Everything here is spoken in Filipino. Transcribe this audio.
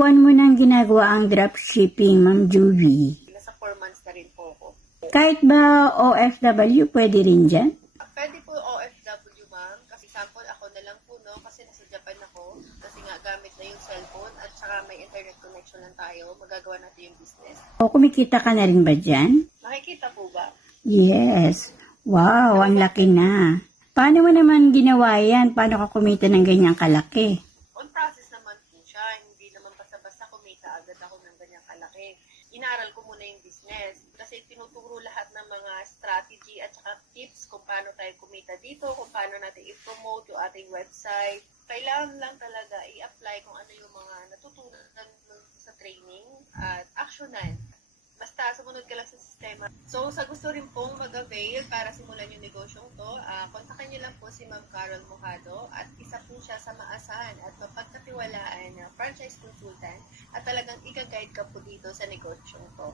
buwan mo nang ginagawa ang dropshipping, Ma'am Juvie? Nasa 4 months na rin po ako. Kahit ba OFW, pwede rin dyan? Pwede po OFW ma'am, kasi sample ako na lang po no, kasi nasa Japan ako, kasi nga gamit na yung cellphone at saka may internet connection lang tayo, magagawa natin yung business. O kumikita ka na rin ba dyan? Nakikita po ba? Yes. Wow, ang laki na. Paano mo naman ginawa yan? Paano ka kumita ng ganyang kalaki? On process naman po siya, hindi naman basta-basta kumita agad ako ng ganyang kalaki. Inaral ko muna yung business kasi tinuturo lahat ng mga strategy at saka tips kung paano tayo kumita dito, kung paano natin i-promote yung ating website. Kailangan lang talaga i-apply kung ano yung mga natutunan sa training at actionan. Basta sumunod ka lang sa sistema. So, sa gusto rin pong mag-avail para simulan yung negosyong to, uh, kontakin niyo lang po si Ma'am Carol Mojado at isa po siya sa maasahan at mapagkatiwalaan na franchise consultant at talagang ika-guide ka po dito sa negosyong to.